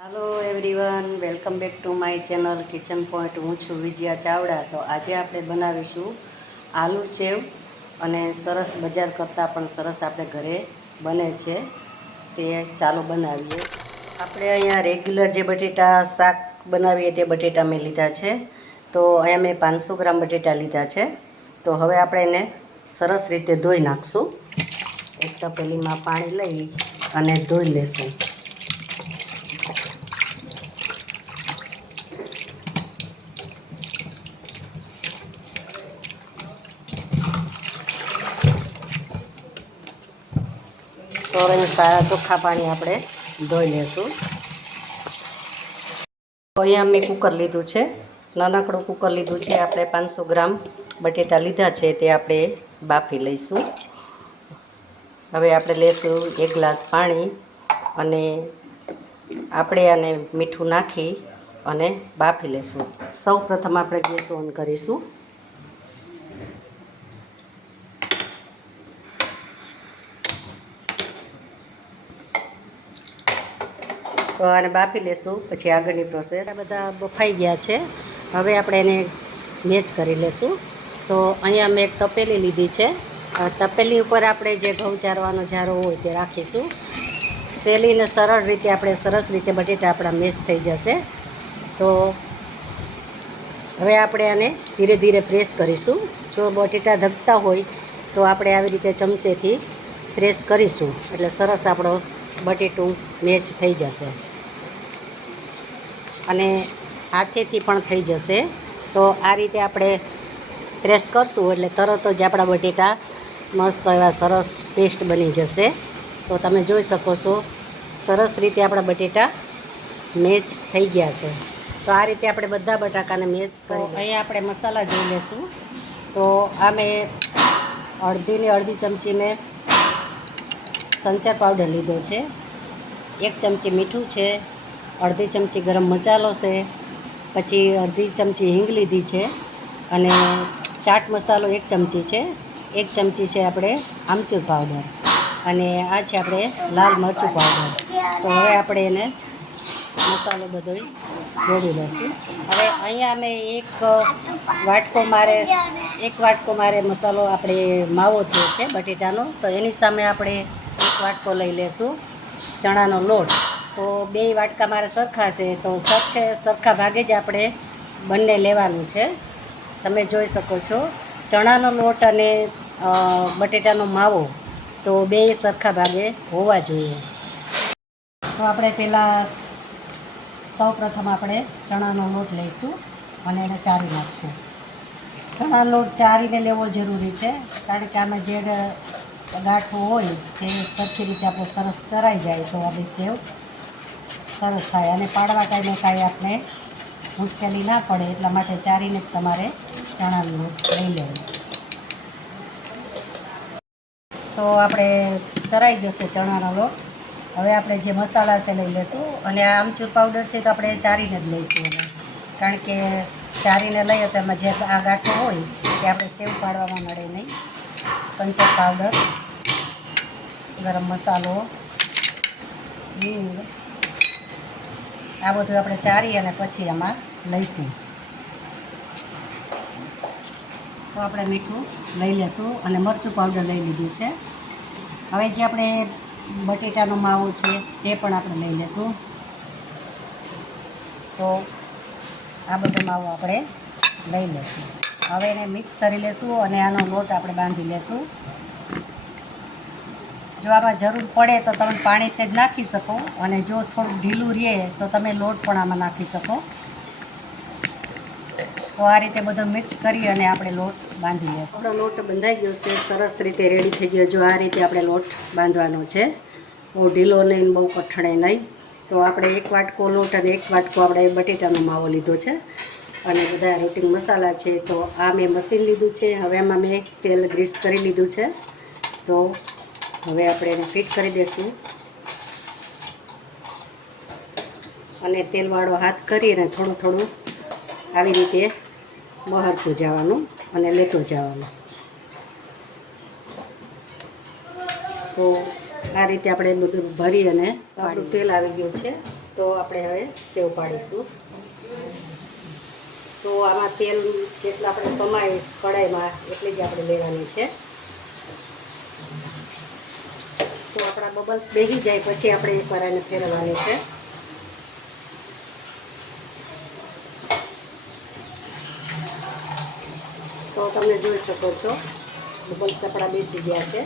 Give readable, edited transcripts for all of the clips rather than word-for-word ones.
Hello everyone, welcome back to my channel kitchen point. हूँ छूँ विजया चावड़ा। तो आज आप बनावीशू आलू सेव अने सरस बजार करता पण सरस आपणे घरे बने छे ते चालो बनावीए। आपणे अहींया रेग्युलर जे बटेटा शाक बनावीए ते बटेटा मैं लीधा छे। तो अहींया मैं 500 ग्राम बटेटा लीधा छे। तो हवे आपणे एने सरस रीते धोई नाखशुं। एक तपेलीमां पाणी लई अने धोई लेशुं। तो हवे सारा ચોખ્ખા पाणी आपणे धोई लेशुं। अहींया मैं कूकर लीधुं छे, नानकड़ुं कूकर लीधुं छे। आपणे 500 ग्राम बटेटा लीधा छे ते आपणे बाफी लईशुं। हवे आपणे लेशुं 1 ग्लास पाणी अने आपणे आने मीठुं नाखी अने बाफी लेशुं। सौ प्रथम आपणे गैस ऑन करीशुं। तो आने बाफी लेशुं। पछी आगळनी प्रोसेस बधा बफाई गया छे। हवे आपणे एने मेच करी लेशुं। तो अहींया मैं एक तपेली लीधी छे। तपेली उपर आपणे जे घઉં चारवानो जारो होय ते राखीशुं। सहेली ने सरळ रीते आपणे सरस रीते बटेटा आपणा मेच थई जशे। तो हवे आपणे आने धीरे धीरे प्रेस करीशुं। जो बटेटा धगता होय तो आपणे आवी रीते चमचेथी प्रेस करीशुं એટલે સરસ આપણો બટેટું મેચ થઈ જશે અને હાથેથી પણ થઈ જશે। તો આ રીતે આપણે પ્રેસ કરશું એટલે તરત જ આપણા બટેટા મસ્ત એવા સરસ પેસ્ટ બની જશે। તો તમે જોઈ શકો છો સરસ રીતે આપણા બટેટા મેચ થઈ ગયા છે। તો આ રીતે આપણે બધા બટાકાને મેચ કરી અહીંયા આપણે મસાલા જોઈ લેશું। તો આ મેં અડધી ચમચી મેં સંચર પાવડર લીધો છે, 1 ચમચી મીઠું છે, અડધી ચમચી ગરમ મસાલો છે, પછી અડધી ચમચી હિંગ લીધી છે અને ચાટ મસાલો 1 ચમચી છે, 1 ચમચી છે આપણે આમચૂર પાવડર અને આ છે આપણે લાલ મરચું પાવડર। તો હવે આપણે એને મસાલો બધોય ભેળવી લઈશું। હવે અહીંયા અમે એક વાટકો મારે મસાલો આપણે માવો થયો છે બટેટાનો। તો એની સામે આપણે 1 વાટકો લઈ લેશું ચણાનો લોટ। તો 2 વાટકા મારે સરખા છે તો સરખા ભાગે જ આપણે બંને લેવાનું છે। તમે જોઈ શકો છો ચણાનો લોટ અને બટેટાનો માવો તો 2 સરખા ભાગે હોવા જોઈએ। તો આપણે પહેલાં સૌ પ્રથમ આપણે ચણાનો લોટ લઈશું અને એને ચારી નાખશું। ચણાનો લોટ ચારીને લેવો જરૂરી છે કારણ કે આમાં જે ગાંઠો હોય તે સરખી રીતે આપણે સરસ ચરાઈ જાય તો આપણી સેવ સરસ થાય અને પાડવા ટાઈમે કાંઈ આપણે મુશ્કેલી ના પડે એટલા માટે ચારીને જ તમારે ચણાનો લોટ લઈ લેવો। તો આપણે ચરાઈ ગયો છે ચણાનો લોટ। હવે આપણે જે મસાલા છે લઈ લઈશું અને આ આમચૂર પાવડર છે તો આપણે ચારીને જ લઈશું એને કારણ કે ચારીને લઈએ તો એમાં જે આ ગાંઠો હોય તે આપણે સેવ પાડવામાં મળે નહીં। સંચર પાવડર, ગરમ મસાલો, હિંગ આ બધું આપણે ચારી અને પછી આમાં લઈશું। તો આપણે મીઠું લઈ લેશું અને મરચું પાવડર લઈ લીધું છે। હવે જે આપણે બટેટાનો માવો છે તે પણ આપણે લઈ લેશું। તો આ બધો માવો આપણે લઈ લેશું। હવે એને મિક્સ કરી લેશું અને આનો લોટ આપણે બાંધી લેશું। જો આમાં જરૂર પડે તો તમે પાણી સહેજ નાખી શકો અને જો થોડું ઢીલું રહે તો તમે લોટ પણ આમાં નાખી શકો। તો આ રીતે બધો મિક્સ કરી અને આપણે લોટ બાંધી લઈશું। આપણો લોટ બંધાઈ ગયો છે, સરસ રીતે રેડી થઈ ગયો। જો આ રીતે આપણે લોટ બાંધવાનો છે, બહુ ઢીલો નહીં બહુ કઠણે નહીં। તો આપણે 1 વાટકો લોટ અને 1 વાટકો આપણે બટેટાનો માવો લીધો છે અને બધા રૂટિંગ મસાલા છે। તો આ મેં મશીન લીધું છે। હવે આમાં મેં તેલ ગ્રીસ કરી લીધું છે। તો હવે આપણે એને ફિટ કરી દઈશું અને તેલવાળો હાથ કરી અને થોડું થોડું આવી રીતે બહારતું જવાનું અને લેતું જવાનું। તો આ રીતે આપણે બધું ભરી અને આપણું તેલ આવી ગયું છે। તો તો આપણે હવે સેવ પાડીશું. તો આમાં તેલ જેટલા આપણે સમાય કઢાઈમાં એટલી જ આપણે લેવાની છે. તો આપણા બબલ્સ બેસી જાય પછી આપણે એકવાર એને ફેરવવાની છે. તો તમે જોઈ શકો છો બબલ્સ આપણા બેસી ગયા છે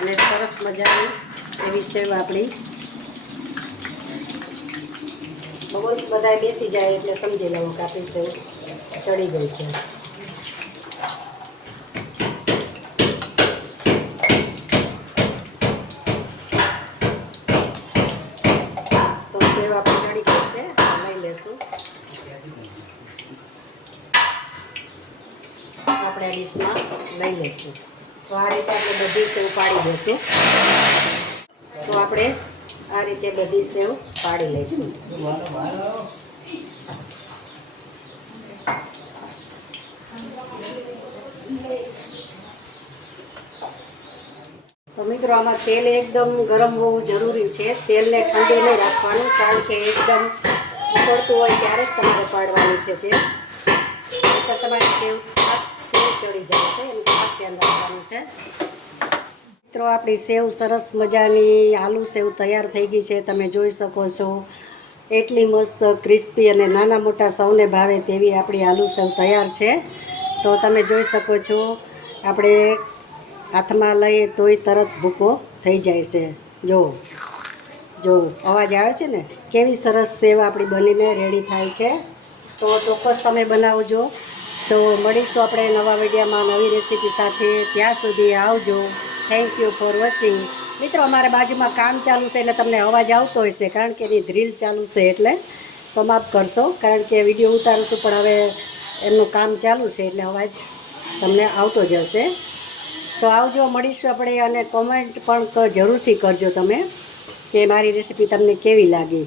અને સરસ મજાની એવી સેવ આપણી બબલ્સ બધા બેસી જાય એટલે સમજી લેવું કે આપણી સેવ ચડી ગઈ છે. તો સેવ આપણી ચડી ગઈ છે, લઈ લેશું. આપણે ડીશમાં લઈ લઈશું. તો આ રીતે આપણે બધી સેવ પાડી દઈશું. તો આપણે આ રીતે બધી સેવ પાડી લઈશું. તો મિત્રો આમાં તેલ એકદમ ગરમ હોવું જરૂરી છે. તેલને ઠંડુ નહીં રાખવાનું, કારણ કે એકદમ ઉકળતું હોય ત્યારે જ તમારે પાડવાની છે સેવ. તો તમારી સેવ ચડી જાય છે, એનું ખાસ ધ્યાન રાખવાનું છે. મિત્રો આપણી સેવ સરસ મજાની આલુ સેવ તૈયાર થઈ ગઈ છે. તમે જોઈ શકો છો એટલી મસ્ત ક્રિસ્પી અને નાના મોટા સૌને ભાવે તેવી આપણી આલુ સેવ તૈયાર છે. તો તમે જોઈ શકો છો આપણે હાથમાં લઈએ તોય તરત ભૂકો થઈ જાય છે. જો અવાજ આવે છે ને, કેવી સરસ સેવ આપણી બનીને રેડી થાય છે. તો ચોક્કસ તમે બનાવજો. તો મળીશું આપણે નવા વિડીયોમાં નવી રેસીપી સાથે. ત્યાં સુધી આવજો. Thank you for watching. મિત્રો અમારે બાજુમાં કામ ચાલુ છે એટલે તમને અવાજ આવતો હશે, કારણ કે એની ડ્રીલ ચાલુ છે એટલે તો માફ કરશો, કારણ કે વિડીયો ઉતારું છું પણ હવે એમનું કામ ચાલુ છે એટલે અવાજ તમને આવતો જ હશે. તો આવજો, મળીશું આપણે. અને કોમેન્ટ પણ જરૂરથી કરજો તમે કે મારી રેસીપી તમને કેવી લાગી.